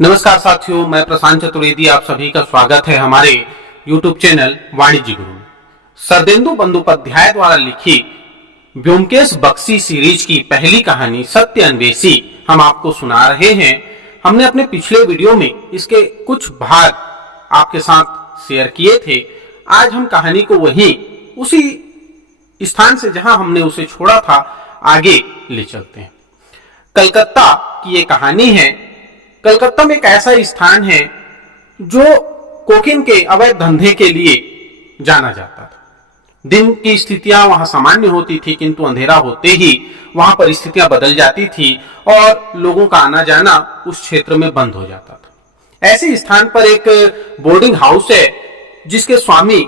नमस्कार साथियों, मैं प्रशांत चतुर्वेदी आप सभी का स्वागत है हमारे YouTube चैनल वाणिज्य गुरु। शरदेंदु बंदोपाध्याय द्वारा लिखी ब्योमकेश बख्शी सीरीज की पहली कहानी सत्य अन्वेषी हम आपको सुना रहे हैं। हमने अपने पिछले वीडियो में इसके कुछ भाग आपके साथ शेयर किए थे। आज हम कहानी को वहीं उसी स्थान से जहां हमने उसे छोड़ा था आगे ले चलते हैं। कलकत्ता की ये कहानी है। कलकत्ता में एक ऐसा स्थान है जो कोकीन के अवैध धंधे के लिए जाना जाता था। दिन की स्थितियां वहां सामान्य होती थी, किंतु अंधेरा होते ही वहां परिस्थितियां बदल जाती थी और लोगों का आना जाना उस क्षेत्र में बंद हो जाता था। ऐसे स्थान पर एक बोर्डिंग हाउस है जिसके स्वामी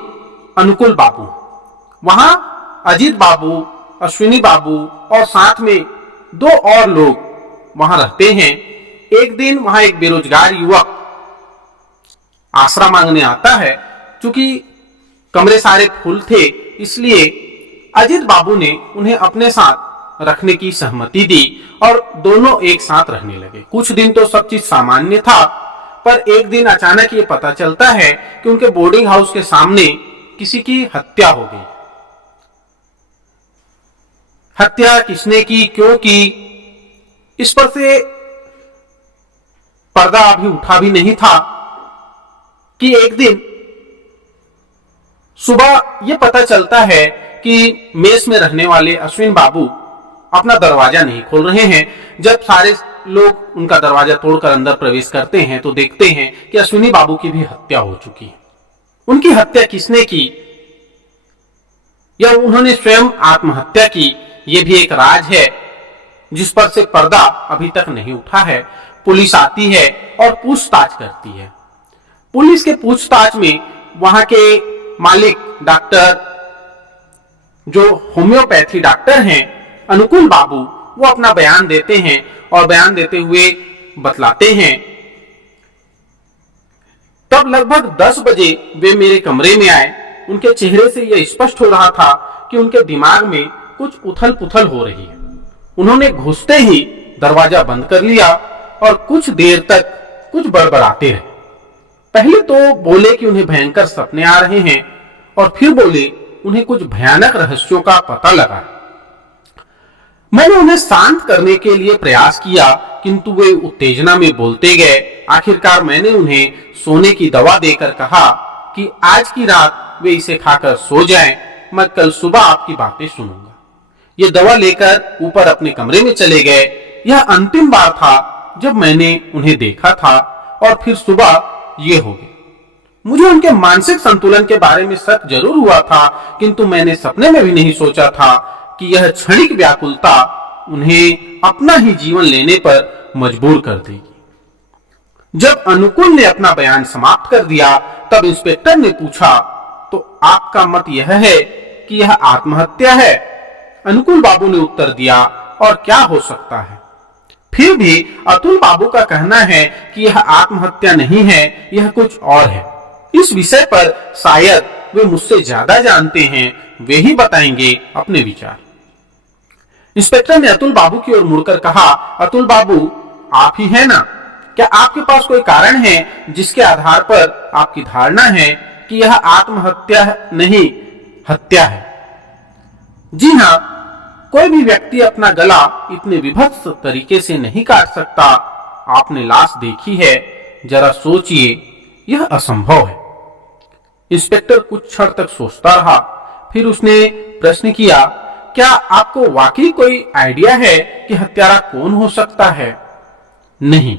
अनुकूल बाबू। वहां अजीत बाबू, अश्विनी बाबू और साथ में दो और लोग वहां रहते हैं। एक दिन वहां एक बेरोजगार युवक आसरा मांगने आता है। चूंकि कमरे सारे फुल थे, इसलिए अजीत बाबू ने उन्हें अपने साथ रखने की सहमति दी और दोनों एक साथ रहने लगे। कुछ दिन तो सब चीज सामान्य था, पर एक दिन अचानक ये पता चलता है कि उनके बोर्डिंग हाउस के सामने किसी की हत्या हो गई। हत्या किसने की, क्यों की, इस पर से पर्दा अभी उठा भी नहीं था कि एक दिन सुबह यह पता चलता है कि मेस में रहने वाले अश्विन बाबू अपना दरवाजा नहीं खोल रहे हैं। जब सारे लोग उनका दरवाजा तोड़कर अंदर प्रवेश करते हैं तो देखते हैं कि अश्विनी बाबू की भी हत्या हो चुकी है। उनकी हत्या किसने की, या उन्होंने स्वयं आत्महत्या की, यह भी एक राज है जिस पर से पर्दा अभी तक नहीं उठा है। पुलिस आती है और पूछताछ करती है। पुलिस के पूछताछ में वहां के मालिक डॉक्टर, जो होम्योपैथी डॉक्टर हैं, अनुकूल बाबू, वो अपना बयान देते हैं और बयान देते हुए बतलाते हैं। तब लगभग 10 बजे वे मेरे कमरे में आए। उनके चेहरे से यह स्पष्ट हो रहा था कि उनके दिमाग में कुछ उथल पुथल हो रही है। उन्होंने घुसते ही दरवाजा बंद कर लिया और कुछ देर तक कुछ बड़बड़ाते रहे। पहले तो बोले कि उन्हें भयंकर सपने आ रहे हैं और फिर बोले उन्हें कुछ भयानक रहस्यों का पता लगा। मैंने उन्हें शांत करने के लिए प्रयास किया, किंतु वे उत्तेजना में बोलते गए। आखिरकार मैंने उन्हें सोने की दवा देकर कहा कि आज की रात वे इसे खाकर सो जाएं, मैं कल सुबह आपकी बातें सुनूंगा। ये दवा लेकर ऊपर अपने कमरे में चले गए। यह अंतिम बार था जब मैंने उन्हें देखा था और फिर सुबह ये हो गए। मुझे उनके मानसिक संतुलन के बारे में शक जरूर हुआ था, किंतु मैंने सपने में भी नहीं सोचा था कि यह क्षणिक व्याकुलता उन्हें अपना ही जीवन लेने पर मजबूर कर देगी। जब अनुकूल ने अपना बयान समाप्त कर दिया तब इंस्पेक्टर ने पूछा, तो आपका मत यह है कि यह आत्महत्या है? अनुकूल बाबू ने उत्तर दिया, और क्या हो सकता है। फिर भी अतुल बाबू का कहना है कि यह आत्महत्या नहीं है, यह कुछ और है। इस विषय पर शायद वे मुझसे ज्यादा जानते हैं, वे ही बताएंगे अपने विचार। इंस्पेक्टर ने अतुल बाबू की ओर मुड़कर कहा, अतुल बाबू, आप ही हैं ना? क्या आपके पास कोई कारण है जिसके आधार पर आपकी धारणा है कि यह आत्महत्या नहीं, हत्या है? जी हाँ, कोई भी व्यक्ति अपना गला इतने विभत्स तरीके से नहीं काट सकता। आपने लाश देखी है, जरा सोचिए, यह असंभव है। इंस्पेक्टर कुछ क्षण तक सोचता रहा, फिर उसने प्रश्न किया, क्या आपको वाकई कोई आइडिया है कि हत्यारा कौन हो सकता है? नहीं।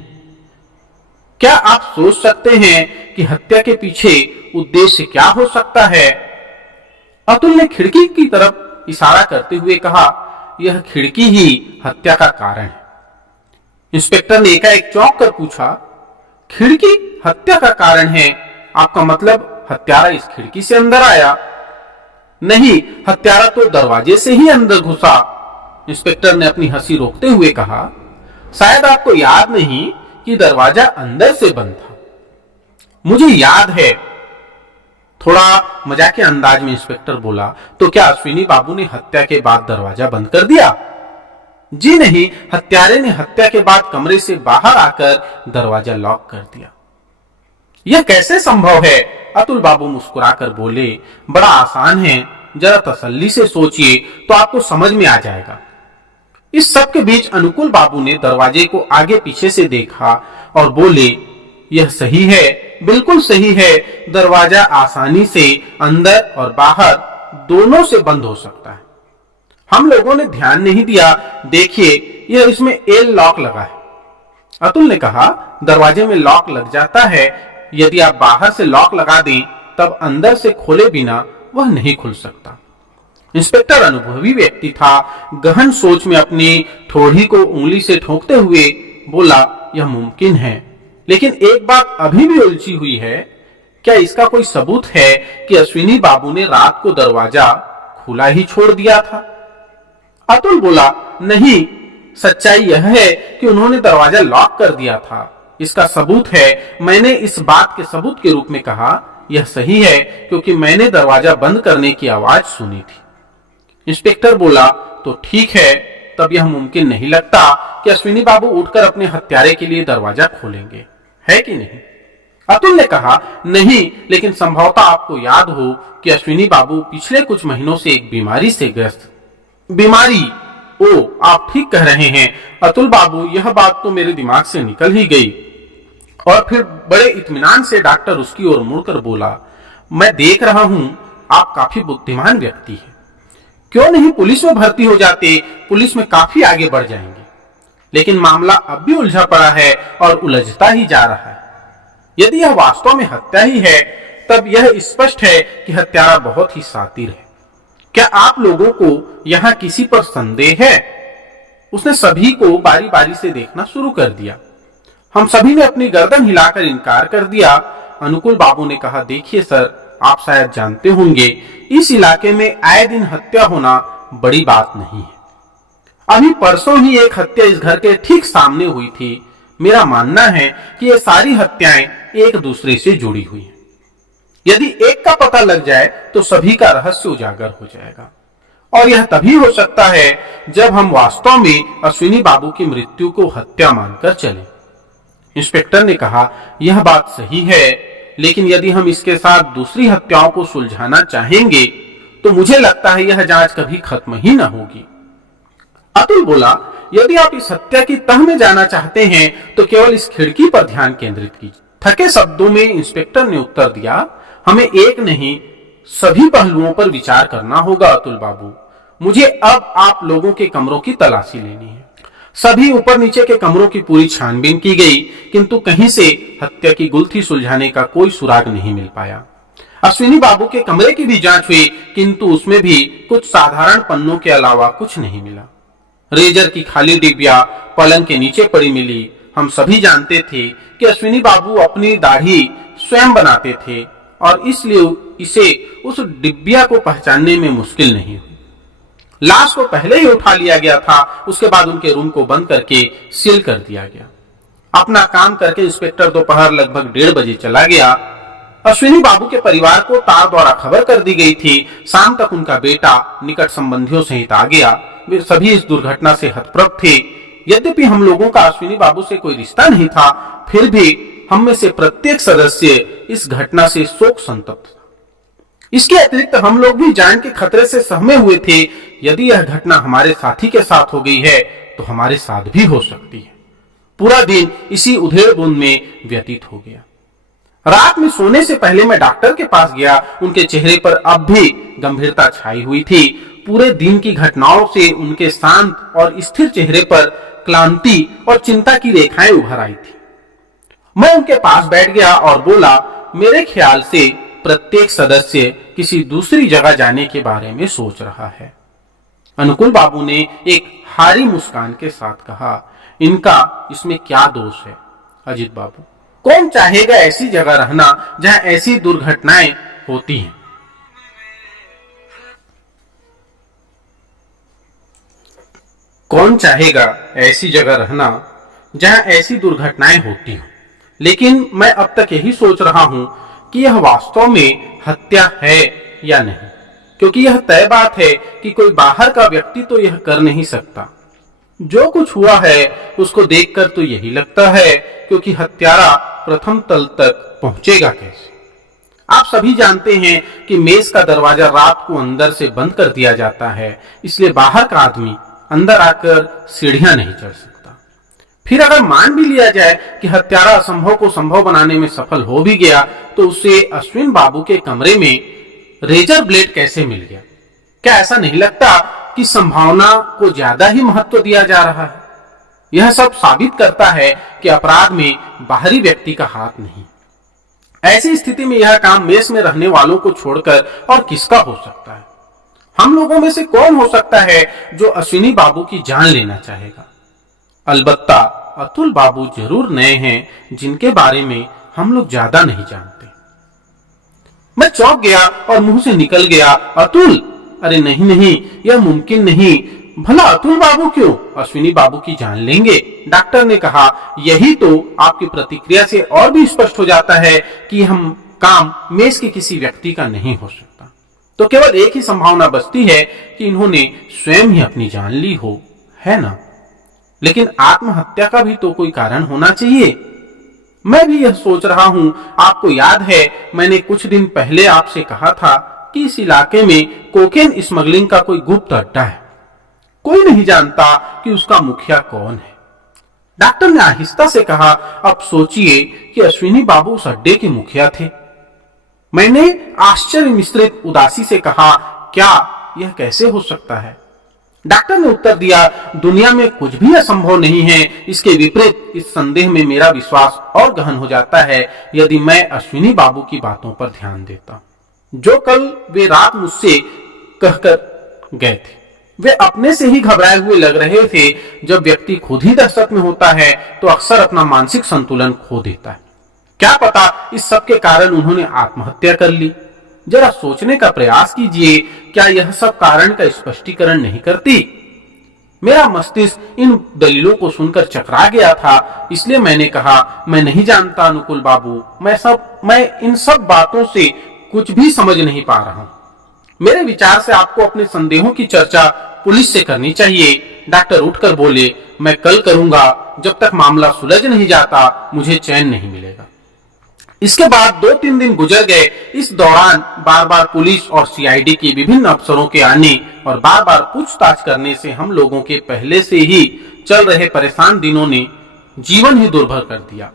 क्या आप सोच सकते हैं कि हत्या के पीछे उद्देश्य क्या हो सकता है? अतुल ने खिड़की की तरफ इशारा करते हुए कहा, यह खिड़की ही हत्या का कारण है। इंस्पेक्टर ने एकाएक चौंक कर पूछा, खिड़की हत्या का कारण है? आपका मतलब हत्यारा इस खिड़की से अंदर आया? नहीं, हत्यारा तो दरवाजे से ही अंदर घुसा। इंस्पेक्टर ने अपनी हंसी रोकते हुए कहा, शायद आपको याद नहीं कि दरवाजा अंदर से बंद था। मुझे याद है, थोड़ा मजाकिया अंदाज में इंस्पेक्टर बोला। तो क्या अश्विनी बाबू ने हत्या के बाद दरवाजा बंद कर दिया? जी नहीं, हत्यारे ने हत्या के बाद कमरे से बाहर आकर दरवाजा लॉक कर दिया। यह कैसे संभव है? अतुल बाबू मुस्कुराकर बोले, बड़ा आसान है, जरा तसल्ली से सोचिए तो आपको समझ में आ जाएगा। इस सब के बीच अनुकूल बाबू ने दरवाजे को आगे पीछे से देखा और बोले, यह सही है, बिल्कुल सही है। दरवाजा आसानी से अंदर और बाहर दोनों से बंद हो सकता है। हम लोगों ने ध्यान नहीं दिया, देखिए यह इसमें एल लॉक लगा है। अतुल ने कहा, दरवाजे में लॉक लग जाता है, यदि आप बाहर से लॉक लगा दें तब अंदर से खोले बिना वह नहीं खुल सकता। इंस्पेक्टर अनुभवी व्यक्ति था। गहन सोच में अपनी ठोड़ी को उंगली से ठोकते हुए बोला, यह मुमकिन है, लेकिन एक बात अभी भी उलझी हुई है। क्या इसका कोई सबूत है कि अश्विनी बाबू ने रात को दरवाजा खुला ही छोड़ दिया था? अतुल बोला, नहीं, सच्चाई यह है कि उन्होंने दरवाजा लॉक कर दिया था। इसका सबूत है, मैंने इस बात के सबूत के रूप में कहा, यह सही है क्योंकि मैंने दरवाजा बंद करने की आवाज सुनी थी। इंस्पेक्टर बोला, तो ठीक है, तब यह मुमकिन नहीं लगता कि अश्विनी बाबू उठकर अपने हत्यारे के लिए दरवाजा खोलेंगे, है कि नहीं? अतुल ने कहा, नहीं, लेकिन संभवतः आपको याद हो कि अश्विनी बाबू पिछले कुछ महीनों से एक बीमारी से ग्रस्त। बीमारी? ओ, आप ठीक कह रहे हैं अतुल बाबू, यह बात तो मेरे दिमाग से निकल ही गई। और फिर बड़े इत्मीनान से डॉक्टर उसकी ओर मुड़कर बोला, मैं देख रहा हूं आप काफी बुद्धिमान व्यक्ति हैं, क्यों नहीं पुलिस में भर्ती हो जाते, पुलिस में काफी आगे बढ़ जाएंगे। लेकिन मामला अब भी उलझा पड़ा है और उलझता ही जा रहा है। यदि यह वास्तव में हत्या ही है तब यह स्पष्ट है कि हत्यारा बहुत ही शातिर है। क्या आप लोगों को यहां किसी पर संदेह है? उसने सभी को बारी बारी से देखना शुरू कर दिया। हम सभी ने अपनी गर्दन हिलाकर इनकार कर दिया। अनुकूल बाबू ने कहा, देखिए सर, आप शायद जानते होंगे, इस इलाके में आए दिन हत्या होना बड़ी बात नहीं है। अभी परसों ही एक हत्या इस घर के ठीक सामने हुई थी। मेरा मानना है कि ये सारी हत्याएं एक दूसरे से जुड़ी हुई हैं। यदि एक का पता लग जाए तो सभी का रहस्य उजागर हो जाएगा, और यह तभी हो सकता है जब हम वास्तव में अश्विनी बाबू की मृत्यु को हत्या मानकर चलें। इंस्पेक्टर ने कहा, यह बात सही है, लेकिन यदि हम इसके साथ दूसरी हत्याओं को सुलझाना चाहेंगे तो मुझे लगता है यह जांच कभी खत्म ही न होगी। अतुल बोला, यदि आप इस हत्या की तह में जाना चाहते हैं तो केवल इस खिड़की पर ध्यान केंद्रित कीजिए। थके शब्दों में इंस्पेक्टर ने उत्तर दिया, हमें एक नहीं सभी पहलुओं पर विचार करना होगा अतुल बाबू। मुझे अब आप लोगों के कमरों की तलाशी लेनी है। सभी ऊपर नीचे के कमरों की पूरी छानबीन की गई, किंतु कहीं से हत्या की गुत्थी सुलझाने का कोई सुराग नहीं मिल पाया। अश्विनी बाबू के कमरे की भी जांच हुई, किंतु उसमें भी कुछ साधारण पन्नों के अलावा कुछ नहीं मिला। रेजर की खाली डिब्बिया पलंग के नीचे पड़ी मिली। हम सभी जानते थे कि अश्विनी बाबू अपनी दाढ़ी स्वयं बनाते थे और इसलिए इसे उस डिब्बिया को पहचानने में मुश्किल नहीं हुई। लाश को पहले ही उठा लिया गया था, उसके बाद उनके रूम को बंद करके सील कर दिया गया। अपना काम करके इंस्पेक्टर दोपहर लगभग 1:30 बजे चला गया। अश्विनी बाबू के परिवार को तार द्वारा खबर कर दी गई थी। शाम तक उनका बेटा निकट संबंधियों सहित आ गया। वे सभी इस दुर्घटना से हतप्रभ थे। यद्यपि हम लोगों का अश्विनी बाबू से कोई रिश्ता नहीं था, फिर भी हम में से प्रत्येक सदस्य इस घटना से शोक संतप्त था। इसके अतिरिक्त हम लोग भी जान के खतरे से सहमे हुए थे। यदि यह घटना हमारे साथी के साथ हो गई है तो हमारे साथ भी हो सकती है। पूरा दिन इसी उधेड़-बुन में व्यतीत हो गया। रात में सोने से पहले मैं डॉक्टर के पास गया। उनके चेहरे पर अब भी गंभीरता छाई हुई थी। पूरे दिन की घटनाओं से उनके शांत और स्थिर चेहरे पर क्लांति और चिंता की रेखाएं उभर आई थी। मैं उनके पास बैठ गया और बोला, मेरे ख्याल से प्रत्येक सदस्य किसी दूसरी जगह जाने के बारे में सोच रहा है। अनुकूल बाबू ने एक हारी मुस्कान के साथ कहा, इनका इसमें क्या दोष है अजीत बाबू? कौन चाहेगा ऐसी जगह रहना जहां ऐसी दुर्घटनाएं होती हैं? कौन चाहेगा ऐसी जगह रहना जहां ऐसी दुर्घटनाएं होती हों? लेकिन मैं अब तक यही सोच रहा हूं कि यह वास्तव में हत्या है या नहीं, क्योंकि यह तय बात है कि कोई बाहर का व्यक्ति तो यह कर नहीं सकता। जो कुछ हुआ है उसको देखकर तो यही लगता है क्योंकि हत्यारा प्रथम तल तक पहुंचेगा कैसे। आप सभी जानते हैं कि मेज का दरवाजा रात को अंदर से बंद कर दिया जाता है, इसलिए बाहर का आदमी अंदर आकर सीढ़ियां नहीं चढ़ सकता। फिर अगर मान भी लिया जाए कि हत्यारा असंभव को संभव बनाने में सफल हो भी गया, तो उसे अश्विन बाबू के कमरे में रेजर ब्लेड कैसे मिल गया? क्या ऐसा नहीं लगता कि संभावना को ज्यादा ही महत्व दिया जा रहा है? यह सब साबित करता है कि अपराध में बाहरी व्यक्ति का हाथ नहीं। ऐसी स्थिति में यह काम मेस में रहने वालों को छोड़कर और किसका हो सकता है? हम लोगों में से कौन हो सकता है जो अश्विनी बाबू की जान लेना चाहेगा? अलबत्ता अतुल बाबू जरूर नए हैं जिनके बारे में हम लोग ज्यादा नहीं जानते। मैं चौंक गया और मुंह से निकल गया, अतुल? अरे नहीं नहीं, यह मुमकिन नहीं। भला अतुल बाबू क्यों अश्विनी बाबू की जान लेंगे? डॉक्टर ने कहा, यही तो आपकी प्रतिक्रिया से और भी स्पष्ट हो जाता है कि हम काम मेस के किसी व्यक्ति का नहीं हो सकता। तो केवल एक ही संभावना बचती है कि इन्होंने स्वयं ही अपनी जान ली हो, है ना? लेकिन आत्महत्या का भी तो कोई कारण होना चाहिए। मैं भी यह सोच रहा हूं। आपको याद है मैंने कुछ दिन पहले आपसे कहा था कि इस इलाके में कोकेन स्मगलिंग का कोई गुप्त अड्डा है। कोई नहीं जानता कि उसका मुखिया कौन है। डॉक्टर ने आहिस्ता से कहा, अब सोचिए कि अश्विनी बाबू उस अड्डे के मुखिया थे। मैंने आश्चर्य मिश्रित उदासी से कहा, क्या यह कैसे हो सकता है? डॉक्टर ने उत्तर दिया, दुनिया में कुछ भी असंभव नहीं है। इसके विपरीत इस संदेह में मेरा विश्वास और गहन हो जाता है यदि मैं अश्विनी बाबू की बातों पर ध्यान देता, जो कल वे रात मुझसे कहकर गए थे। वे अपने से ही घबराए हुए लग रहे थे। जब व्यक्ति खुद ही दहशत में होता है तो अक्सर अपना मानसिक संतुलन खो देता है। क्या पता इस सब के कारण उन्होंने आत्महत्या कर ली। जरा सोचने का प्रयास कीजिए, क्या यह सब कारण का स्पष्टीकरण नहीं करती? मेरा मस्तिष्क इन दलीलों को सुनकर चकरा गया था, इसलिए मैंने कहा, मैं नहीं जानता अनुकुल बाबू, मैं इन सब बातों से कुछ भी समझ नहीं पा रहा हूं। मेरे विचार से आपको अपने संदेहों की चर्चा पुलिस से करनी चाहिए। डॉक्टर उठकर बोले, मैं कल करूंगा। जब तक मामला सुलझ नहीं जाता मुझे चैन नहीं मिलेगा। इसके बाद 2-3 दिन गुजर गए। इस दौरान बार बार पुलिस और सीआईडी के विभिन्न अफसरों के आने और बार बार पूछताछ करने से हम लोगों के पहले से ही चल रहे परेशान दिनों ने जीवन ही दुर्भर कर दिया।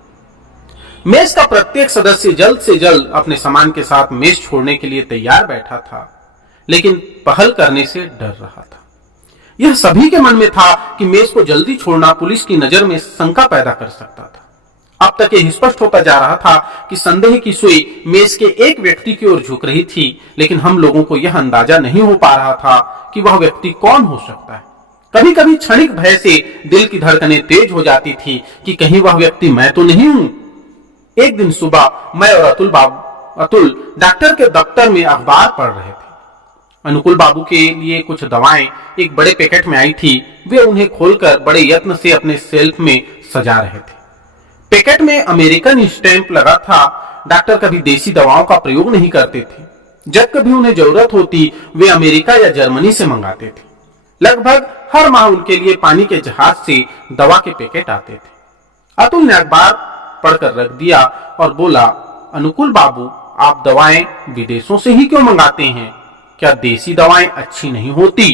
मेस का प्रत्येक सदस्य जल्द से जल्द अपने सामान के साथ मेस छोड़ने के लिए तैयार बैठा था, लेकिन पहल करने से डर रहा था। यह सभी के मन में था कि मेस को जल्दी छोड़ना पुलिस की नजर में शंका पैदा कर सकता था। अब तक यह स्पष्ट होता जा रहा था कि संदेह की सुई मेस के एक व्यक्ति की ओर झुक रही थी, लेकिन हम लोगों को यह अंदाजा नहीं हो पा रहा था कि वह व्यक्ति कौन हो सकता है। कभी कभी क्षणिक भय से दिल की धड़कनें तेज हो जाती थी कि कहीं वह व्यक्ति मैं तो नहीं हूं। एक दिन सुबह मैं और अतुल डॉक्टर के दफ्तर में अखबार पढ़ रहे थे। अनुकुल बाबू के लिए कुछ दवाएं एक बड़े पैकेट में आई थी। वे उन्हें खोलकर बड़े यत्न से अपने शेल्फ में सजा रहे थे। पैकेट में अमेरिकन स्टैंप लगा था। डॉक्टर कभी देसी दवाओं का प्रयोग नहीं करते थे। जब कभी उन्हें जरूरत होती वे अमेरिका या जर्मनी से मंगाते थे। लगभग हर माह उनके लिए पानी के जहाज से दवा के पैकेट आते थे। अतुल ने अखबार पढ़कर रख दिया और बोला, अनुकुल बाबू, आप दवाएं विदेशों से ही क्यों मंगाते हैं? क्या देसी दवाएं अच्छी नहीं होती?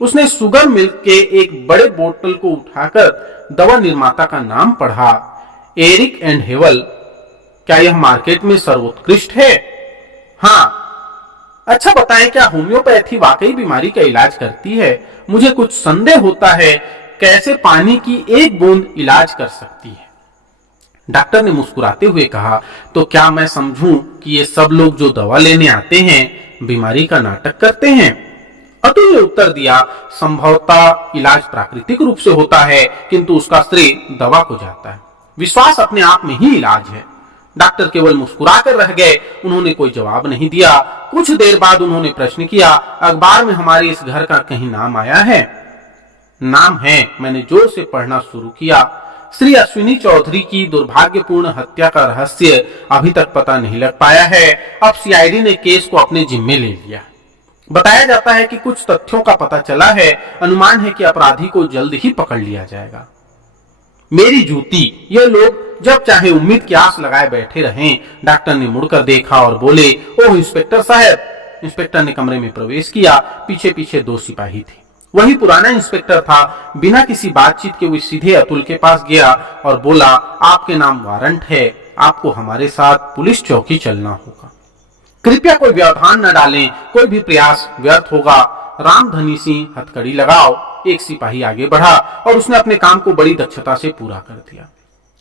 उसने शुगर मिल्क के एक बड़े बोतल को उठाकर दवा निर्माता का नाम पढ़ा, एरिक एंड हेवल। क्या यह मार्केट में सर्वोत्कृष्ट है? हाँ। अच्छा बताएं, क्या होम्योपैथी वाकई बीमारी का इलाज करती है? मुझे कुछ संदेह होता है, कैसे पानी की एक बूंद इलाज कर सकती है? डॉक्टर ने मुस्कुराते हुए कहा, तो क्या मैं समझूं कि ये सब लोग जो दवा लेने आते हैं बीमारी का नाटक करते हैं? अतुल ने उत्तर दिया, संभवतः इलाज प्राकृतिक रूप से होता है, किंतु उसका श्रेय दवा को जाता है। विश्वास अपने आप में ही इलाज है। डॉक्टर केवल मुस्कुराकर रह गए। उन्होंने कोई जवाब नहीं दिया। कुछ देर बाद उन्होंने प्रश्न किया, अखबार में हमारे इस घर का कहीं नाम आया है? नाम है। मैंने जोर से पढ़ना शुरू किया। श्री अश्विनी चौधरी की दुर्भाग्यपूर्ण हत्या का रहस्य अभी तक पता नहीं लग पाया है। अब सीआईडी ने केस को अपने जिम्मे ले लिया। बताया जाता है कि कुछ तथ्यों का पता चला है, अनुमान है कि अपराधी को जल्द ही पकड़ लिया जाएगा। मेरी जूती, ये लोग जब चाहे उम्मीद की आस लगाए बैठे रहें। डॉक्टर ने मुड़कर देखा और बोले, ओह इंस्पेक्टर साहब। इंस्पेक्टर ने कमरे में प्रवेश किया। पीछे पीछे 2 सिपाही थे। वही पुराना इंस्पेक्टर था। बिना किसी बातचीत के वो सीधे अतुल के पास गया और बोला, आपके नाम वारंट है, आपको हमारे साथ पुलिस चौकी चलना होगा। कृपया कोई व्यवधान न डालें, कोई भी प्रयास व्यर्थ होगा। रामधनी सिंह हथकड़ी लगाओ। एक सिपाही आगे बढ़ा और उसने अपने काम को बड़ी दक्षता से पूरा कर दिया।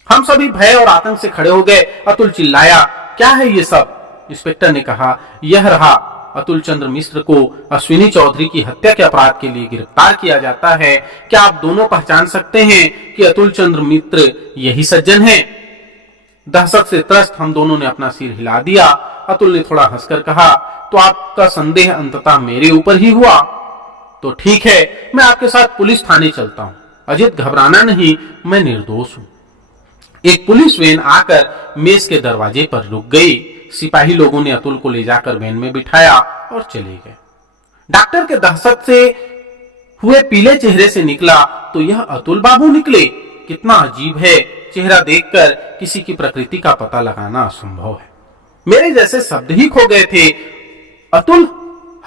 हम सभी भय और आतंक से खड़े हो गए। अतुल चिल्लाया, क्या है ये सब? इंस्पेक्टर ने कहा, यह रहा। अतुल चंद्र मिश्र को अश्विनी चौधरी की हत्या के अपराध के लिए गिरफ्तार किया जाता है। क्या आप दोनों पहचान सकते हैं कि अतुल चंद्र मिश्र यही सज्जन है? दहशत से त्रस्त हम दोनों ने अपना सिर हिला दिया। अतुल ने थोड़ा हंसकर कहा, तो आपका संदेह अंततः मेरे ऊपर ही हुआ? तो ठीक है, मैं आपके साथ पुलिस थाने चलता हूं। अजित, घबराना नहीं, मैं निर्दोष हूं। एक पुलिस वैन आकर मेज के दरवाजे पर रुक गई। सिपाही लोगों ने अतुल को ले जाकर वैन में बिठाया और चले गए। डॉक्टर के दहशत से हुए पीले चेहरे से निकला, तो यह अतुल बाबू निकले। कितना अजीब है, चेहरा देखकर किसी की प्रकृति का पता लगाना असंभव है। मेरे जैसे शब्द ही खो गए थे। अतुल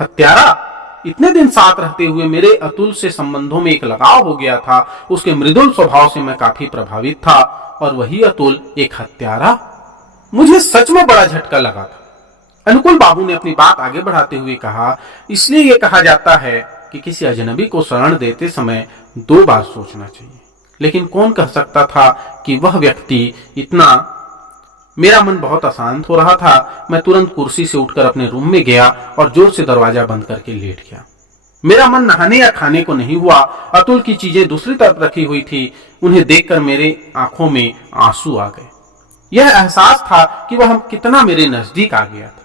हत्यारा? इतने दिन साथ रहते हुए मेरे अतुल से संबंधों में एक लगाव हो गया था। उसके मृदुल स्वभाव से मैं काफी प्रभावित था, और वही अतुल एक हत्यारा? मुझे सच में बड़ा झटका लगा था। अनुकुल बाबू ने अपनी बात आगे बढ़ाते हुए कहा, इसलिए यह कहा जाता है कि किसी अजनबी को शरण देते समय 2 बार सोचना चाहिए। लेकिन कौन कह सकता था कि वह व्यक्ति इतना। मेरा मन बहुत अशांत हो रहा था। मैं तुरंत कुर्सी से उठकर अपने रूम में गया और जोर से दरवाजा बंद करके लेट गया। मेरा मन नहाने या खाने को नहीं हुआ। अतुल की चीजें दूसरी तरफ रखी हुई थी। उन्हें देखकर मेरे आंखों में आंसू आ गए। यह एहसास था कि वह कितना मेरे नजदीक आ गया था।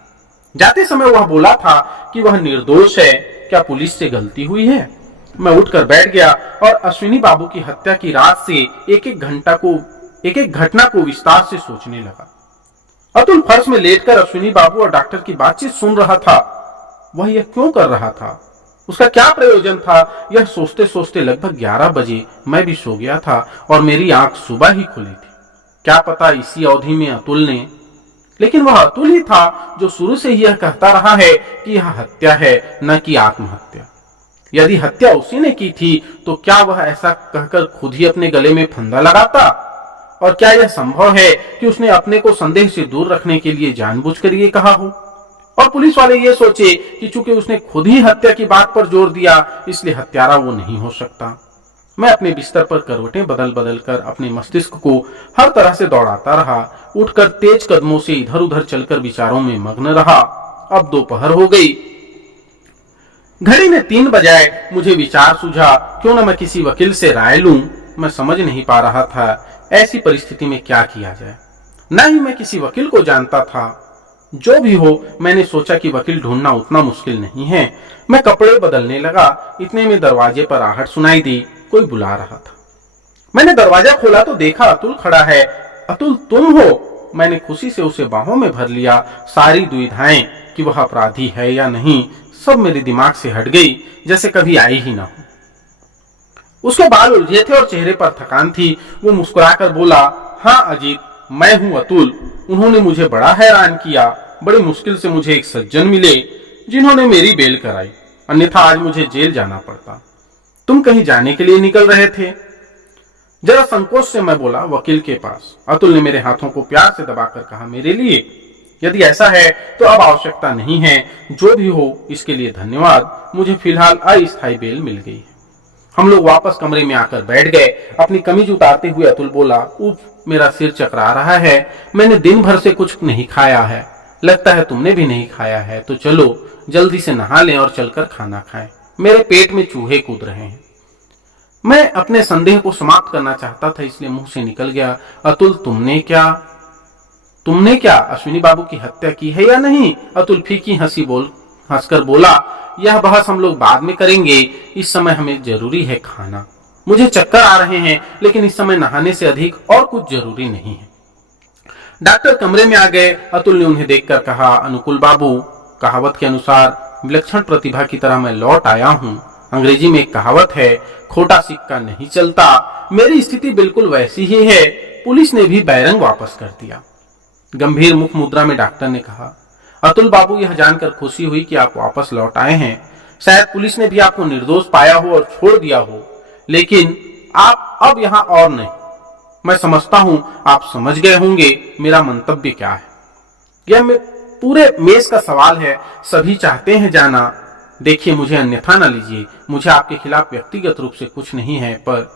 जाते समय वह बोला था कि वह निर्दोष है। क्या पुलिस से गलती हुई है? मैं उठकर बैठ गया और अश्विनी बाबू की हत्या की रात से एक एक घटना को विस्तार से सोचने लगा। अतुल फर्श में लेटकर अश्विनी बाबू और डॉक्टर की बातचीत सुन रहा था। वह यह क्यों कर रहा था? उसका क्या प्रयोजन था? यह सोचते सोचते लगभग 11 बजे मैं भी सो गया था और मेरी आंख सुबह ही खुली थी। क्या पता इसी अवधि में अतुल ने, लेकिन वह अतुल ही था जो शुरू से ही यह कहता रहा है कि यह हत्या है, न कि आत्महत्या। यदि हत्या उसी ने की थी तो क्या वह ऐसा कहकर खुद ही अपने गले में फंदा लगाता? और क्या यह संभव है कि उसने अपने को संदेह से दूर रखने के लिए जानबूझकर ये कहा हो? और पुलिस वाले ये सोचे कि चूंकि उसने खुद ही हत्या की बात पर जोर दिया, इसलिए हत्यारा वो नहीं हो सकता। मैं अपने बिस्तर पर करवटें बदल बदल कर अपने मस्तिष्क को हर तरह से दौड़ाता रहा। उठकर तेज कदमों से इधर उधर चलकर विचारों में मग्न रहा। अब दोपहर हो गई। घड़ी ने 3 बजाए। मुझे विचार सूझा, क्यों न मैं किसी वकील से राय लूं। मैं समझ नहीं पा रहा था ऐसी परिस्थिति में क्या किया जाए। न ही मैं किसी वकील को जानता था। जो भी हो, मैंने सोचा कि वकील ढूंढना उतना मुश्किल नहीं है। मैं कपड़े बदलने लगा। इतने में दरवाजे पर आहट सुनाई दी। कोई बुला रहा था। मैंने दरवाजा खोला तो देखा अतुल खड़ा है। अतुल, तुम हो? मैंने खुशी से उसे बाहों में भर लिया। सारी दुविधाएं कि वह अपराधी है या नहीं सब मेरे दिमाग से हट गई, जैसे कभी आई ही ना हो। उसके बाल उलझे थे और चेहरे पर थकान थी। वो मुस्कुराकर बोला, हाँ अजीत, मैं हूं अतुल। उन्होंने मुझे बड़ा हैरान किया। बड़ी मुश्किल से मुझे एक सज्जन मिले जिन्होंने मेरी बेल कराई, अन्यथा आज मुझे जेल जाना पड़ता। तुम कहीं जाने के लिए निकल रहे थे? जरा संकोच से मैं बोला, वकील के पास। अतुल ने मेरे हाथों को प्यार से दबाकर कहा, मेरे लिए? यदि ऐसा है तो अब आवश्यकता नहीं है। जो भी हो, इसके लिए धन्यवाद। मुझे फिलहाल अस्थायी बेल मिल गई है। हम लोग वापस कमरे में आकर बैठ गए। अपनी कमीज उतारते हुए अतुल बोला, उफ, मेरा सिर चकरा रहा है। मैंने दिन भर से कुछ नहीं खाया है। लगता है तुमने भी नहीं खाया है। तो चलो जल्दी से नहा लें और चलकर खाना खाएं। मेरे पेट में चूहे कूद रहे हैं। मैं अपने संदेह को समाप्त करना चाहता था, इसलिए मुंह से निकल गया, अतुल, तुमने क्या अश्विनी बाबू की हत्या की है या नहीं? अतुल फीकी हंसकर बोला, यह बहस हम लोग बाद में करेंगे। इस समय हमें जरूरी है खाना। मुझे चक्कर आ रहे हैं, लेकिन इस समय नहाने से अधिक और कुछ जरूरी नहीं है। डॉक्टर कमरे में आ गए। अतुल ने उन्हें देखकर कहा, अनुकुल बाबू, कहावत के अनुसार विलक्षण प्रतिभा की तरह मैं लौट आया हूँ। अंग्रेजी में एक कहावत है, खोटा सिक्का नहीं चलता। मेरी स्थिति बिल्कुल वैसी ही है। पुलिस ने भी बैरंग वापस कर दिया। गंभीर मुख मुद्रा में डॉक्टर ने कहा, अतुल बाबू, यह जानकर खुशी हुई कि आप वापस लौट आए हैं। शायद पुलिस ने भी आपको निर्दोष पाया हो और छोड़ दिया हो, लेकिन आप अब यहाँ और नहीं। मैं समझता हूं आप समझ गए होंगे मेरा मंतव्य क्या है। यह पूरे मेष का सवाल है। सभी चाहते हैं जाना। देखिए, मुझे अन्यथा न लीजिए। मुझे आपके खिलाफ व्यक्तिगत रूप से कुछ नहीं है। पर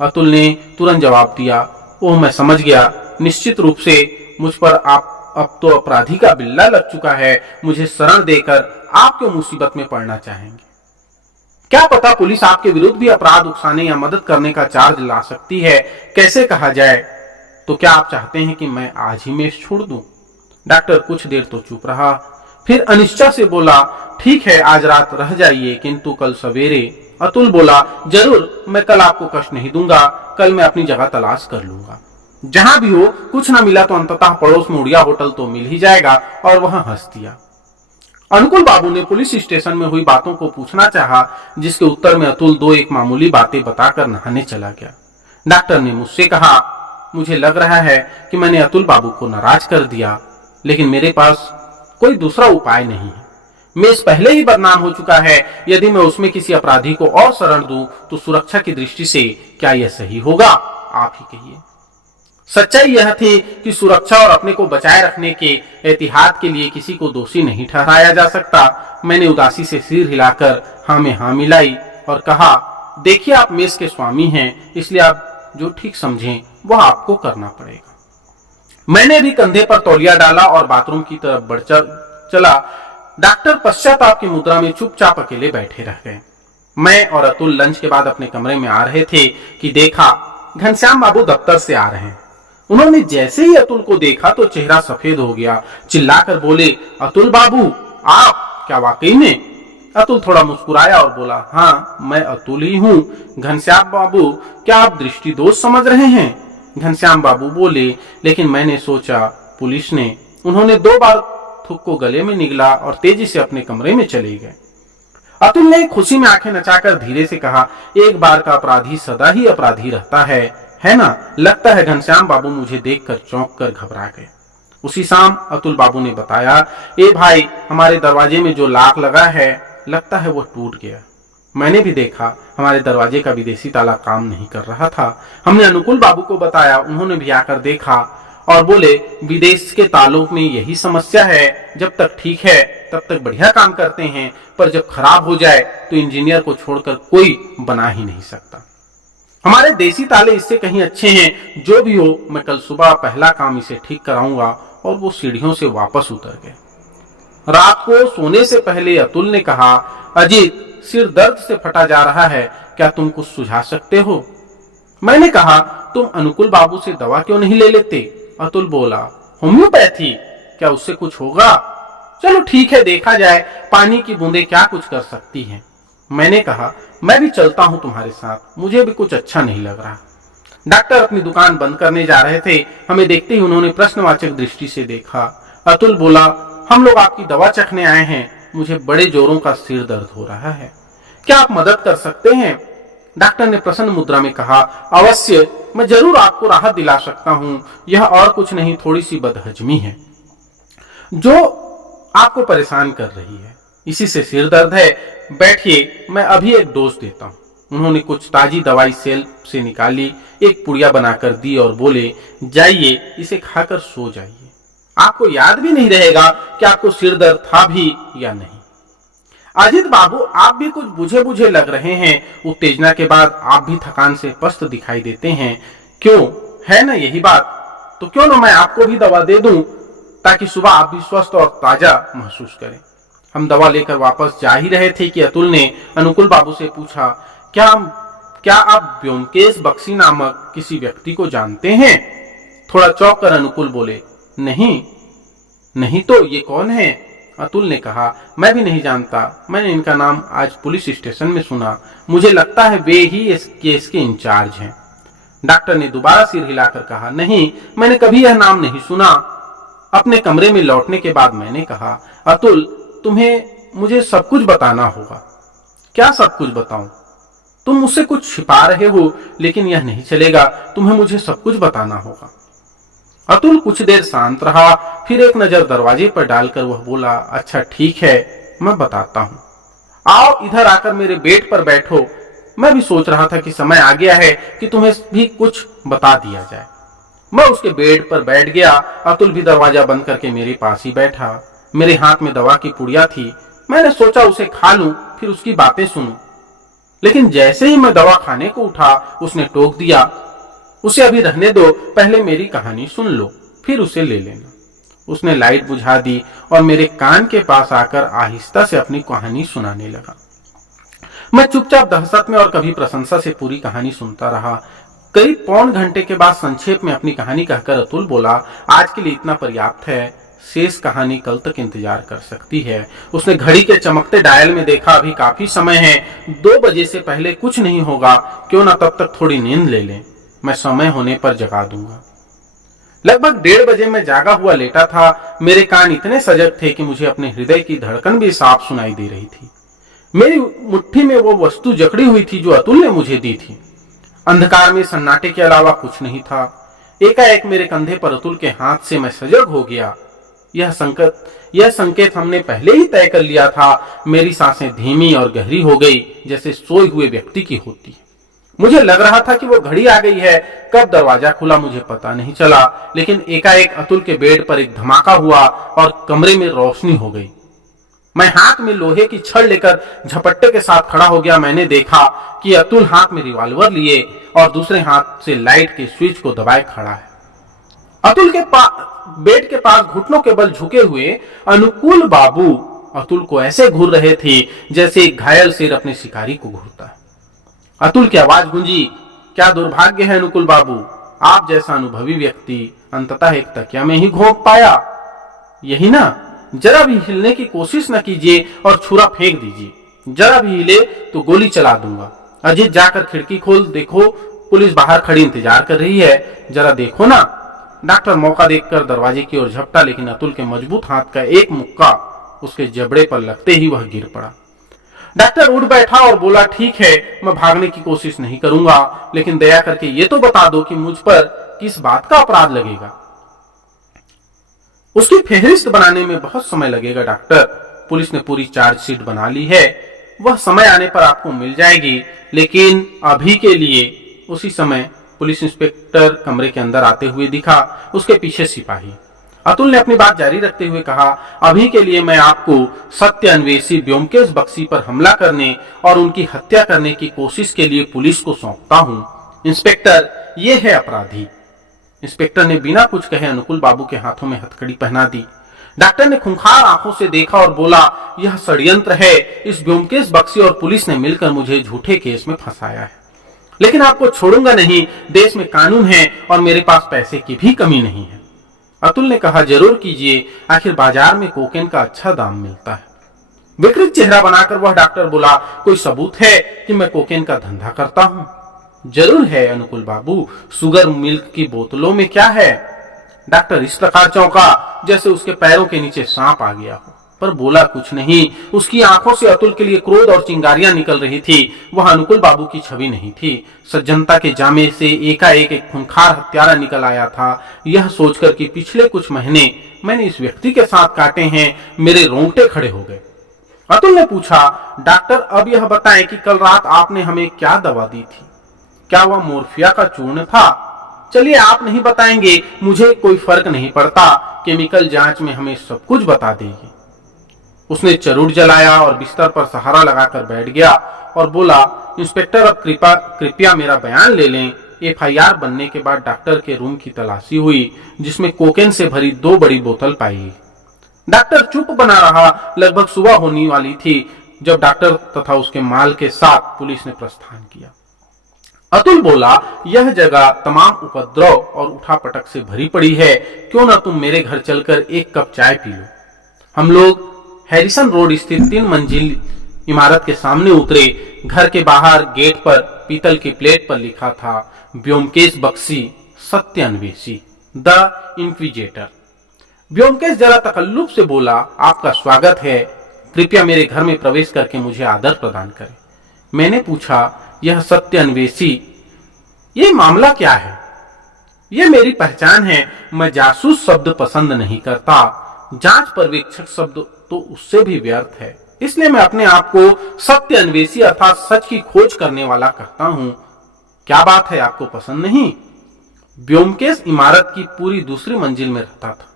अतुल ने तुरंत जवाब दिया, ओह, मैं समझ गया। निश्चित रूप से मुझ पर आप अब तो अपराधी का बिल्ला लग चुका है। मुझे शरण देकर आप क्यों मुसीबत में पड़ना चाहेंगे? क्या पता पुलिस आपके विरुद्ध भी अपराध उकसाने या मदद करने का चार्ज ला सकती है। कैसे कहा जाए? तो क्या आप चाहते हैं कि मैं आज ही मेष छोड़ दूं? डॉक्टर कुछ देर तो चुप रहा, फिर अनिश्चा से बोला, ठीक है, आज रात रह जाइए, किंतु कल सवेरे। अतुल बोला, जरूर, मैं कल आपको कष्ट नहीं दूंगा। कल मैं अपनी जगह तलाश कर लूंगा। जहां भी हो, कुछ ना मिला तो अंततः पड़ोस में उड़िया होटल तो मिल ही जाएगा। और वहां हंस दिया। अनुकुल बाबू ने पुलिस स्टेशन में हुई बातों को पूछना चाहा, जिसके उत्तर में अतुल दो एक मामूली बातें बताकर नहाने चला गया। डॉक्टर ने मुझसे कहा, मुझे लग रहा है कि मैंने अतुल बाबू को नाराज कर दिया, लेकिन मेरे पास कोई दूसरा उपाय नहीं है। मेष पहले ही बदनाम हो चुका है। यदि मैं उसमें किसी अपराधी को और शरण दूं तो सुरक्षा की दृष्टि से क्या यह सही होगा? आप ही कहिए। सच्चाई यह थी कि सुरक्षा और अपने को बचाए रखने के एहतियात के लिए किसी को दोषी नहीं ठहराया जा सकता। मैंने उदासी से सिर हिलाकर हाँ में हाँ मिलाई और कहा, देखिए, आप मेष के स्वामी हैं, इसलिए आप जो ठीक समझें वह आपको करना पड़ेगा। मैंने भी कंधे पर तौलिया डाला और बाथरूम की तरफ बढ़ चला। डॉक्टर पश्चाताप की मुद्रा में चुपचाप अकेले बैठे रह गए। मैं और अतुल लंच के बाद अपने कमरे में आ रहे थे कि देखा घनश्याम बाबू दफ्तर से आ रहे हैं। उन्होंने जैसे ही अतुल को देखा तो चेहरा सफेद हो गया। चिल्लाकर बोले, अतुल बाबू, आप? क्या वाकई में? अतुल थोड़ा मुस्कुराया और बोला, हाँ, मैं अतुल ही हूँ। घनश्याम बाबू, क्या आप दृष्टि दोष समझ रहे हैं? घनश्याम बाबू बोले, लेकिन मैंने सोचा पुलिस ने। उन्होंने 2 बार थूक को गले में निगला और तेजी से अपने कमरे में चले गए। अतुल ने खुशी में आंखें नचाकर धीरे से कहा, एक बार का अपराधी सदा ही अपराधी रहता है ना? लगता है घनश्याम बाबू मुझे देखकर चौंक कर घबरा गए। उसी शाम अतुल बाबू ने बताया, ए भाई, हमारे दरवाजे में जो लॉक लगा है, लगता है वो टूट गया। मैंने भी देखा, हमारे दरवाजे का विदेशी ताला काम नहीं कर रहा था। हमने अनुकुल बाबू को बताया, उन्होंने भी आकर देखा और बोले, विदेश के तालों में यही समस्या है। जब तक ठीक है तब तक बढ़िया काम करते हैं, पर जब खराब हो जाए तो इंजीनियर को छोड़कर कोई बना ही नहीं सकता। हमारे देसी ताले इससे कहीं अच्छे हैं। जो भी हो, मैं कल सुबह पहला काम इसे ठीक कराऊंगा। और वो सीढ़ियों से वापस उतर गए। रात को सोने से पहले अतुल ने कहा, अजीत, सिर दर्द से फटा जा रहा है, क्या तुम कुछ सुझा सकते हो? मैंने कहा, तुम अनुकुल बाबू से दवा क्यों नहीं ले लेते? अतुल बोला, होम्योपैथी, क्या उससे कुछ होगा? चलो ठीक है, देखा जाए। पानी की बूंदें क्या कुछ कर सकती हैं? मैंने कहा, मैं भी चलता हूं तुम्हारे साथ, मुझे भी कुछ अच्छा नहीं लग रहा। डॉक्टर अपनी दुकान बंद करने जा रहे थे। हमें देखते ही उन्होंने प्रश्नवाचक दृष्टि से देखा। अतुल बोला, हम लोग आपकी दवा चखने आए हैं। मुझे बड़े जोरों का सिर दर्द हो रहा है, क्या आप मदद कर सकते हैं? डॉक्टर ने प्रसन्न मुद्रा में कहा, अवश्य, मैं जरूर आपको राहत दिला सकता हूं। यह और कुछ नहीं, थोड़ी सी बदहजमी है जो आपको परेशान कर रही है। इसी से सिर दर्द है। बैठिए, मैं अभी एक डोज देता हूं। उन्होंने कुछ ताजी दवाई सेल्फ से निकाली, एक पुड़िया बनाकर दी और बोले, जाइए, इसे खाकर सो जाइए। आपको याद भी नहीं रहेगा कि आपको सिर दर्द था भी या नहीं। अजीत बाबू, आप भी कुछ बुझे बुझे लग रहे हैं। उत्तेजना के बाद आप भी थकान से पस्त दिखाई देते हैं। क्यों, है ना यही बात? तो क्यों ना मैं आपको भी दवा दे दूं, ताकि सुबह आप भी स्वस्थ और ताजा महसूस करें। हम दवा लेकर वापस जा ही रहे थे कि अतुल ने अनुकुल बाबू से पूछा, क्या आप ब्योमकेश बख्शी नामक किसी व्यक्ति को जानते हैं? थोड़ा चौंक कर अनुकुल बोले, नहीं तो ये कौन है? अतुल ने कहा, मैं भी नहीं जानता। मैंने इनका नाम आज पुलिस स्टेशन में सुना। मुझे लगता है वे ही इस केस के इंचार्ज हैं। डॉक्टर ने दोबारा सिर हिलाकर कहा, नहीं, मैंने कभी यह नाम नहीं सुना। अपने कमरे में लौटने के बाद मैंने कहा, अतुल, तुम्हें मुझे सब कुछ बताना होगा। क्या सब कुछ बताऊं? तुम मुझसे कुछ छिपा रहे हो, लेकिन यह नहीं चलेगा, तुम्हें मुझे सब कुछ बताना होगा। अतुल कुछ देर शांत रहा, फिर एक नजर दरवाजे पर डालकर वह बोला, अच्छा ठीक है, मैं बताता हूं। आओ इधर आकर मेरे बेड पर बैठो। मैं भी सोच रहा था कि समय आ गया है कि तुम्हें भी कुछ बता दिया जाए। मैं उसके बेड पर बैठ गया। अतुल भी दरवाजा बंद करके मेरे पास ही बैठा। मेरे हाथ में दवा की पुड़िया थी। मैंने सोचा उसे खा लूं, फिर उसकी बातें सुनूं। लेकिन जैसे ही मैं दवा खाने को उठा, उसने टोक दिया, उसे अभी रहने दो, पहले मेरी कहानी सुन लो, फिर उसे ले लेना। उसने लाइट बुझा दी और मेरे कान के पास आकर आहिस्ता से अपनी कहानी सुनाने लगा। मैं चुपचाप दहशत में और कभी प्रशंसा से पूरी कहानी सुनता रहा। करीब पौन घंटे के बाद संक्षेप में अपनी कहानी कहकर अतुल बोला, आज के लिए इतना पर्याप्त है, शेष कहानी कल तक इंतजार कर सकती है। उसने घड़ी के चमकते डायल में देखा, अभी काफी समय है, 2 बजे से पहले कुछ नहीं होगा, क्यों ना तब तक थोड़ी नींद ले लें, मैं समय होने पर जगा दूंगा। लगभग 1:30 बजे मैं जागा हुआ लेटा था। मेरे कान इतने सजग थे कि मुझे अपने हृदय की धड़कन भी साफ सुनाई दे रही थी। मेरी मुट्ठी में वो वस्तु जकड़ी हुई थी जो अतुल ने मुझे दी थी। अंधकार में सन्नाटे के अलावा कुछ नहीं था। एकाएक मेरे कंधे पर अतुल के हाथ से मैं सजग हो गया। यह संकेत हमने पहले ही तय कर लिया था। मेरी सांसें धीमी और गहरी हो गई, जैसे सोए हुए व्यक्ति की होती। मुझे लग रहा था कि वो घड़ी आ गई है। कब दरवाजा खुला मुझे पता नहीं चला, लेकिन एकाएक अतुल के बेड पर एक धमाका हुआ और कमरे में रोशनी हो गई। मैं हाथ में लोहे की छड़ लेकर झपट्टे के साथ खड़ा हो गया। मैंने देखा कि अतुल हाथ में रिवॉल्वर लिए और दूसरे हाथ से लाइट के स्विच को दबाए खड़ा है। अतुल के बेड के पास घुटनों के बल झुके हुए अनुकूल बाबू अतुल को ऐसे घूर रहे थे जैसे एक घायल शेर अपने शिकारी को घूरता है। अतुल की आवाज गूंजी, क्या दुर्भाग्य है अनुकूल बाबू, आप जैसा अनुभवी व्यक्ति अंततः एक तकिया में ही घोंप पाया। यही ना, जरा भी हिलने की कोशिश न कीजिए और छुरा फेंक दीजिए। जरा भी हिले तो गोली चला दूंगा। अजीत, जाकर खिड़की खोल देखो, पुलिस बाहर खड़ी इंतजार कर रही है, जरा देखो ना। डॉक्टर मौका देखकर दरवाजे की ओर झपटा, लेकिन अतुल के मजबूत हाथ का एक मुक्का उसके जबड़े पर लगते ही वह गिर पड़ा। डॉक्टर उठ बैठा और बोला, ठीक है, मैं भागने की कोशिश नहीं करूंगा, लेकिन दया करके ये तो बता दो कि मुझ पर किस बात का अपराध लगेगा। उसकी फेहरिस्त बनाने में बहुत समय लगेगा डॉक्टर। पुलिस ने पूरी चार्जशीट बना ली है, वह समय आने पर आपको मिल जाएगी, लेकिन अभी के लिए। उसी समय पुलिस इंस्पेक्टर कमरे के अंदर आते हुए दिखा, उसके पीछे सिपाही। अतुल ने अपनी बात जारी रखते हुए कहा, अभी के लिए मैं आपको सत्य अन्वेषी ब्योमकेश बख्शी पर हमला करने और उनकी हत्या करने की कोशिश के लिए पुलिस को सौंपता हूं। इंस्पेक्टर, ये है अपराधी। इंस्पेक्टर ने बिना कुछ कहे अनुकूल बाबू के हाथों में हथकड़ी पहना दी। डॉक्टर ने खूंखार आंखों से देखा और बोला, यह षड्यंत्र है। इस ब्योमकेश बख्शी और पुलिस ने मिलकर मुझे झूठे केस में फंसाया है, लेकिन आपको छोड़ूंगा नहीं। देश में कानून है और मेरे पास पैसे की भी कमी नहीं है। अतुल ने कहा, जरूर कीजिए, आखिर बाजार में कोकेन का अच्छा दाम मिलता है। विकृत चेहरा बनाकर वह डॉक्टर बोला, कोई सबूत है कि मैं कोकेन का धंधा करता हूं? जरूर है अनुकूल बाबू, शुगर मिल्क की बोतलों में क्या है? डॉक्टर इस प्रकार चौंका जैसे उसके पैरों के नीचे सांप आ गया हो, पर बोला कुछ नहीं। उसकी आंखों से अतुल के लिए क्रोध और चिंगारियां निकल रही थी। वह अनुकूल बाबू की छवि नहीं थी। सज्जनता के जामे से एकाएक एक खूंखार हत्यारा निकल आया था। यह सोचकर कि पिछले कुछ महीने मैंने इस व्यक्ति के साथ काटे हैं, मेरे रोंगटे खड़े हो गए। अतुल ने पूछा, डॉक्टर अब यह बताएं कि कल रात आपने हमें क्या दवा दी थी? क्या वह मोर्फिया का चूर्ण था? चलिए, आप नहीं बताएंगे, मुझे कोई फर्क नहीं पड़ता, केमिकल जांच में हमें सब कुछ बता देगी। उसने चरूट जलाया और बिस्तर पर सहारा लगाकर बैठ गया और बोला, इंस्पेक्टर अब कृपया मेरा बयान ले लें। एफआईआर बनने के बाद डॉक्टर के रूम की तलाशी हुई, जिसमें कोकेन से भरी 2 बड़ी बोतल पाई गई। डॉक्टर चुप बना रहा। लगभग सुबह होने वाली थी जब डॉक्टर तथा उसके माल के साथ पुलिस ने प्रस्थान किया। अतुल बोला, यह जगह तमाम उपद्रव और उठापटक से भरी पड़ी है, क्यों ना तुम मेरे घर चलकर एक कप चाय पी लो। हम लोग हैरिसन रोड स्थित 3 मंजिल इमारत के सामने उतरे। घर के बाहर गेट पर पीतल की प्लेट पर लिखा था, ब्योमकेश बख्शी सत्य अन्वेषी, द इंक्विजिटर। ब्योमकेश जरा तकल्लुफ से बोला, आपका स्वागत है, कृपया मेरे घर में प्रवेश करके मुझे आदर प्रदान करें। मैंने पूछा, यह सत्य अन्वेषी, ये मामला क्या है? ये मेरी पहचान है। मैं जासूस शब्द पसंद नहीं करता। जांच पर्यवेक्षक शब्द तो उससे भी व्यर्थ है। इसलिए मैं अपने आप को सत्य अन्वेषी अर्थात सच की खोज करने वाला कहता हूं। क्या बात है, आपको पसंद नहीं? ब्योमकेश इमारत की पूरी दूसरी मंजिल में रहता था।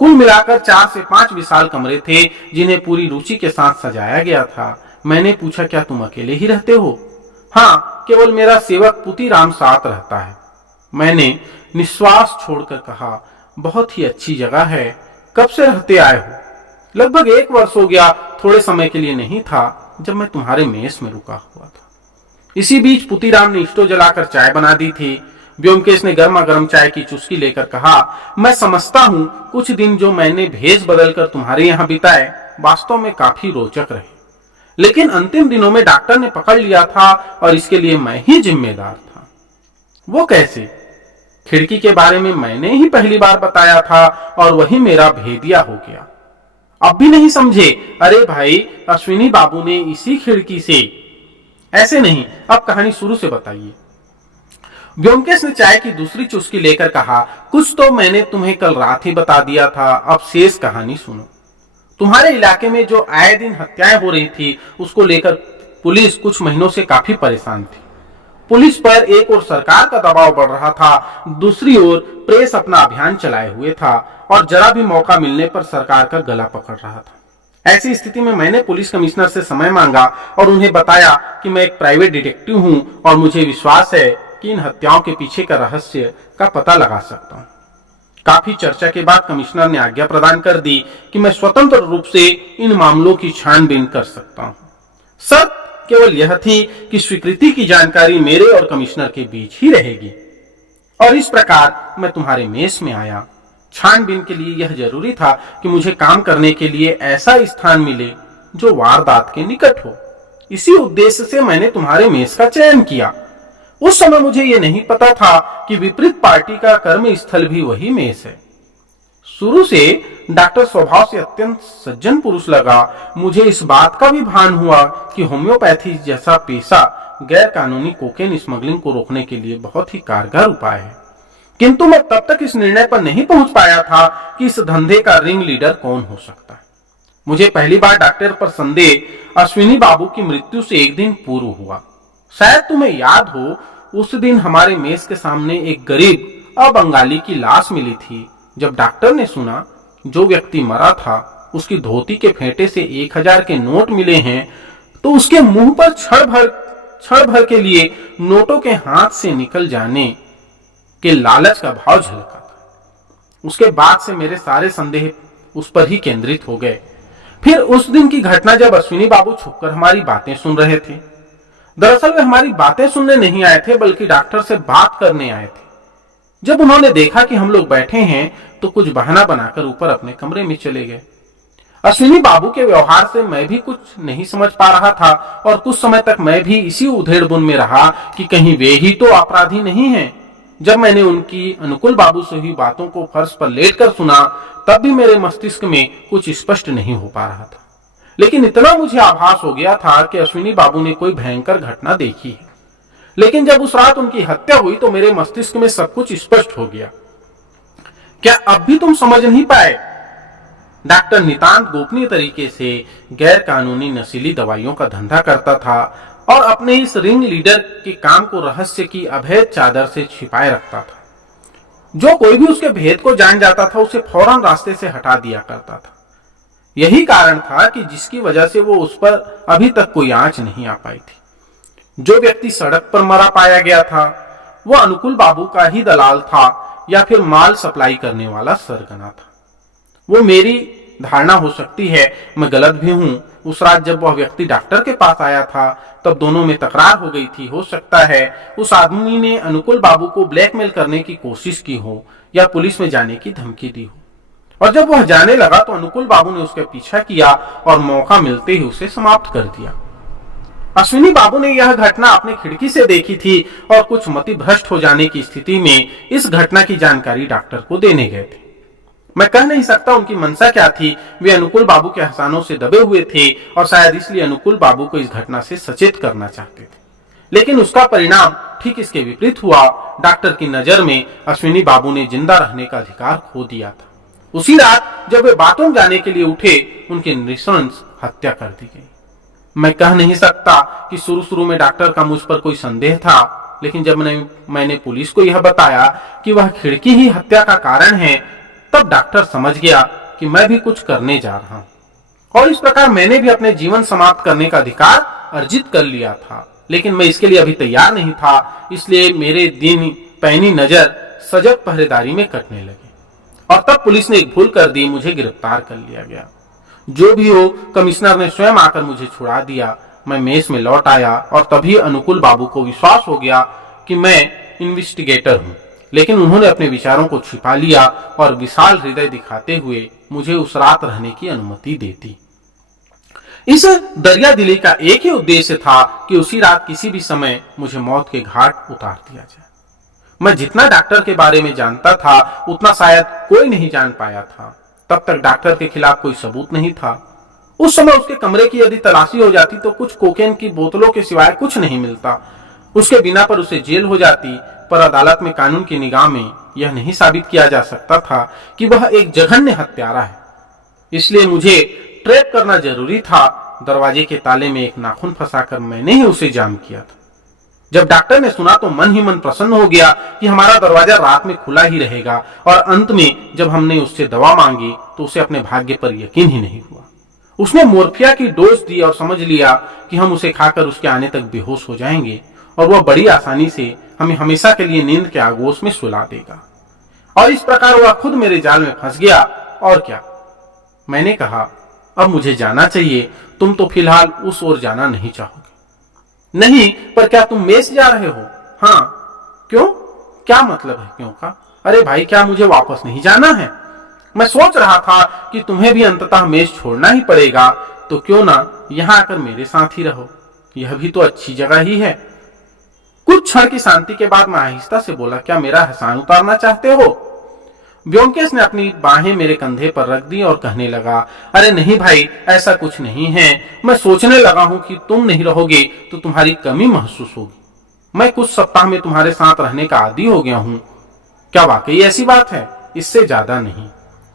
कुल मिलाकर 4 से 5 विशाल कमरे थे जिन्हें पूरी रुचि के साथ सजाया गया था। मैंने पूछा, क्या तुम अकेले ही रहते हो? हाँ, केवल मेरा सेवक पुतीराम साथ रहता है। मैंने निश्वास छोड़कर कहा, बहुत ही अच्छी जगह है। कब से रहते आए हो? लगभग 1 वर्ष हो गया। थोड़े समय के लिए नहीं था जब मैं तुम्हारे मेस में रुका हुआ था। इसी बीच पुतीराम ने स्टोव जलाकर चाय बना दी थी। ब्योमकेश ने गर्मा गर्म चाय की चुस्की लेकर कहा, मैं समझता हूं कुछ दिन जो मैंने भेष बदलकर तुम्हारे यहां बिताए वास्तव में काफी रोचक रहे, लेकिन अंतिम दिनों में डॉक्टर ने पकड़ लिया था और इसके लिए मैं ही जिम्मेदार था। वो कैसे? खिड़की के बारे में मैंने ही पहली बार बताया था और वही मेरा भेदिया हो गया। अब भी नहीं समझे? अरे भाई, अश्विनी बाबू ने इसी खिड़की से। ऐसे नहीं, अब कहानी शुरू से बताइए। ब्योमकेश ने चाय की दूसरी चुस्की लेकर कहा, कुछ तो मैंने तुम्हें कल रात ही बता दिया था, अब शेष कहानी सुनो। तुम्हारे इलाके में जो आए दिन हत्याएं हो रही थी उसको लेकर पुलिस कुछ महीनों से काफी परेशान थी। पुलिस पर एक ओर सरकार का दबाव बढ़ रहा था, दूसरी ओर प्रेस अपना अभियान चलाए हुए था और जरा भी मौका मिलने पर सरकार का गला पकड़ रहा था। ऐसी स्थिति में मैंने पुलिस कमिश्नर से समय मांगा और उन्हें बताया कि मैं एक प्राइवेट डिटेक्टिव हूं और मुझे विश्वास है कि इन हत्याओं के पीछे का रहस्य का पता लगा सकता हूं। काफी चर्चा के बाद कमिश्नर ने आज्ञा प्रदान कर दी कि मैं स्वतंत्र रूप से इन मामलों की छानबीन कर सकता हूं। शर्त केवल यह थी कि स्वीकृति की जानकारी मेरे और कमिश्नर के बीच ही रहेगी। और इस प्रकार मैं तुम्हारे मेस में आया। छानबीन के लिए यह जरूरी था कि मुझे काम करने के लिए ऐसा स्थान मिले जो वारदात के निकट हो। इसी उद्देश्य से मैंने तुम्हारे मेस का चयन किया। उस समय मुझे यह नहीं पता था कि विपरीत पार्टी का कर्म स्थल भी वही मेस है। शुरू से डॉक्टर स्वभाव से अत्यंत सज्जन पुरुष लगा। मुझे इस बात का भी भान हुआ कि होम्योपैथी जैसा पेशा गैर कानूनी कोकेन स्मगलिंग को रोकने के लिए बहुत ही कारगर उपाय है, किंतु मैं तब तक इस निर्णय पर नहीं पहुंच पाया था कि इस धंधे का रिंग लीडर कौन हो सकता है। मुझे पहली बार डॉक्टर पर संदेह अश्विनी बाबू की मृत्यु से एक दिन पूर्व हुआ। शायद तुम्हें याद हो, उस दिन हमारे मेज के सामने एक गरीब अबंगाली की लाश मिली थी। जब डॉक्टर ने सुना जो व्यक्ति मरा था उसकी धोती के फेंटे से 1000 के नोट मिले हैं, तो उसके मुंह पर क्षण भर के लिए नोटों के हाथ से निकल जाने के लालच का भाव झलका था। उसके बाद से मेरे सारे संदेह उस पर ही केंद्रित हो गए। फिर उस दिन की घटना जब अश्विनी बाबू छुपकर हमारी बातें सुन रहे थे। दरअसल वे हमारी बातें सुनने नहीं आए थे बल्कि डॉक्टर से बात करने आए थे। जब उन्होंने देखा कि हम लोग बैठे हैं तो कुछ बहाना बनाकर ऊपर अपने कमरे में चले गए। अश्विनी बाबू के व्यवहार से मैं भी कुछ नहीं समझ पा रहा था और कुछ समय तक मैं भी इसी उधेड़बुन में रहा कि कहीं वे ही तो अपराधी नहीं हैं। जब मैंने उनकी अनुकूल बाबू से हुई बातों को फर्श पर लेटकर सुना तब भी मेरे मस्तिष्क में कुछ स्पष्ट नहीं हो पा रहा था, लेकिन इतना मुझे आभास हो गया था कि अश्विनी बाबू ने कोई भयंकर घटना देखी है। लेकिन जब उस रात उनकी हत्या हुई तो मेरे मस्तिष्क में सब कुछ स्पष्ट हो गया। क्या अब भी तुम समझ नहीं पाए? डॉक्टर नितांत गोपनीय तरीके से गैर कानूनी नशीली दवाइयों का धंधा करता था और अपने इस रिंग लीडर के काम को रहस्य की अभेद चादर से छिपाए रखता था। जो कोई भी उसके भेद को जान जाता था उसे फौरन रास्ते से हटा दिया करता था। यही कारण था कि जिसकी वजह से वो उस पर अभी तक कोई आंच नहीं आ पाई थी। जो व्यक्ति सड़क पर मरा पाया गया था वो अनुकूल बाबू का ही दलाल था या फिर माल सप्लाई करने वाला सरगना था। वो मेरी धारणा हो सकती है, मैं गलत भी हूं। उस रात जब वह व्यक्ति डॉक्टर के पास आया था तब दोनों में तकरार हो गई थी। हो सकता है उस आदमी ने अनुकूल बाबू को ब्लैकमेल करने की कोशिश की हो या पुलिस में जाने की धमकी दी हो, और जब वह जाने लगा तो अनुकूल बाबू ने उसका पीछा किया और मौका मिलते ही उसे समाप्त कर दिया। अश्विनी बाबू ने यह घटना अपनी खिड़की से देखी थी और कुछ मति भ्रष्ट हो जाने की स्थिति में इस घटना की जानकारी डॉक्टर को देने गए थे। मैं कह नहीं सकता उनकी मंशा क्या थी। वे अनुकूल बाबू के एहसानों से दबे हुए थे और शायद इसलिए अनुकूल बाबू को इस घटना से सचेत करना चाहते थे, लेकिन उसका परिणाम ठीक इसके विपरीत हुआ। डॉक्टर की नजर में अश्विनी बाबू ने जिंदा रहने का अधिकार खो दिया था। उसी रात जब वे बाथरूम जाने के लिए उठे, उनकी नृशंस हत्या कर दी गई। मैं कह नहीं सकता कि शुरू में डॉक्टर का मुझ पर कोई संदेह था, लेकिन जब मैंने पुलिस को यह बताया कि वह खिड़की ही हत्या का कारण है, तब डॉक्टर समझ गया कि मैं भी कुछ करने जा रहा हूं और इस प्रकार मैंने भी अपने जीवन समाप्त करने का अधिकार अर्जित कर लिया था। लेकिन मैं इसके लिए अभी तैयार नहीं था, इसलिए मेरे दिन पैनी नजर सजग पहरेदारी में कटने लगी और तब पुलिस ने एक भूल कर दी, मुझे गिरफ्तार कर लिया गया। जो भी हो, कमिश्नर ने स्वयं आकर मुझे छुड़ा दिया। मैं मेस में लौट आया और तभी अनुकूल बाबू को विश्वास हो गया कि मैं इन्वेस्टिगेटर हूं, लेकिन उन्होंने अपने विचारों को छिपा लिया और विशाल हृदय दिखाते हुए मुझे उस रात रहने की अनुमति दे दी। इस दरिया दिली का एक ही उद्देश्य था कि उसी रात किसी भी समय मुझे मौत के घाट उतार दिया जाए। मैं जितना डॉक्टर के बारे में जानता था उतना शायद कोई नहीं जान पाया था। तब तक डॉक्टर के खिलाफ कोई सबूत नहीं था। उस समय उसके कमरे की यदि तलाशी हो जाती तो कुछ कोकेन की बोतलों के सिवाय कुछ नहीं मिलता। उसके बिना पर उसे जेल हो जाती, पर अदालत में कानून की निगाह में यह नहीं साबित किया जा सकता था कि वह एक जघन्य हत्यारा है। इसलिए मुझे ट्रैप करना जरूरी था। दरवाजे के ताले में एक नाखून फंसाकर मैंने ही उसे जाम किया था। जब डॉक्टर ने सुना तो मन ही मन प्रसन्न हो गया कि हमारा दरवाजा रात में खुला ही रहेगा, और अंत में जब हमने उससे दवा मांगी तो उसे अपने भाग्य पर यकीन ही नहीं हुआ। उसने मोर्फिया की डोज दी और समझ लिया कि हम उसे खाकर उसके आने तक बेहोश हो जाएंगे और वह बड़ी आसानी से हमें हमेशा के लिए नींद के आगोश में सुला देगा। और इस प्रकार वह खुद मेरे जाल में फंस गया। और क्या, मैंने कहा, अब मुझे जाना चाहिए। तुम तो फिलहाल उस ओर जाना नहीं चाहोगे। नहीं, पर क्या तुम मेस जा रहे हो? हाँ। क्यों? क्या मतलब है क्यों का? अरे भाई, क्या मुझे वापस नहीं जाना है? मैं सोच रहा था कि तुम्हें भी अंततः मेस छोड़ना ही पड़ेगा, तो क्यों ना यहाँ आकर मेरे साथ ही रहो। यह भी तो अच्छी जगह ही है। कुछ क्षण की शांति के बाद मैं आहिस्ता से बोला, क्या मेरा एहसान उतारना चाहते हो? व्योमकेश ने अपनी बाहें मेरे कंधे पर रख दी और कहने लगा, अरे नहीं भाई, ऐसा कुछ नहीं है। मैं सोचने लगा हूं कि तुम नहीं रहोगे तो तुम्हारी कमी महसूस होगी। मैं कुछ सप्ताह में तुम्हारे साथ रहने का आदी हो गया हूं। क्या वाकई ऐसी बात है? इससे ज्यादा नहीं।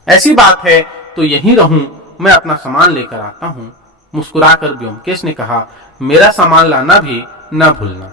ऐसी बात है तो यहीं रहूं, मैं अपना सामान लेकर आता हूं। मुस्कुराकर व्योमकेश ने कहा, मेरा सामान लाना भी न भूलना।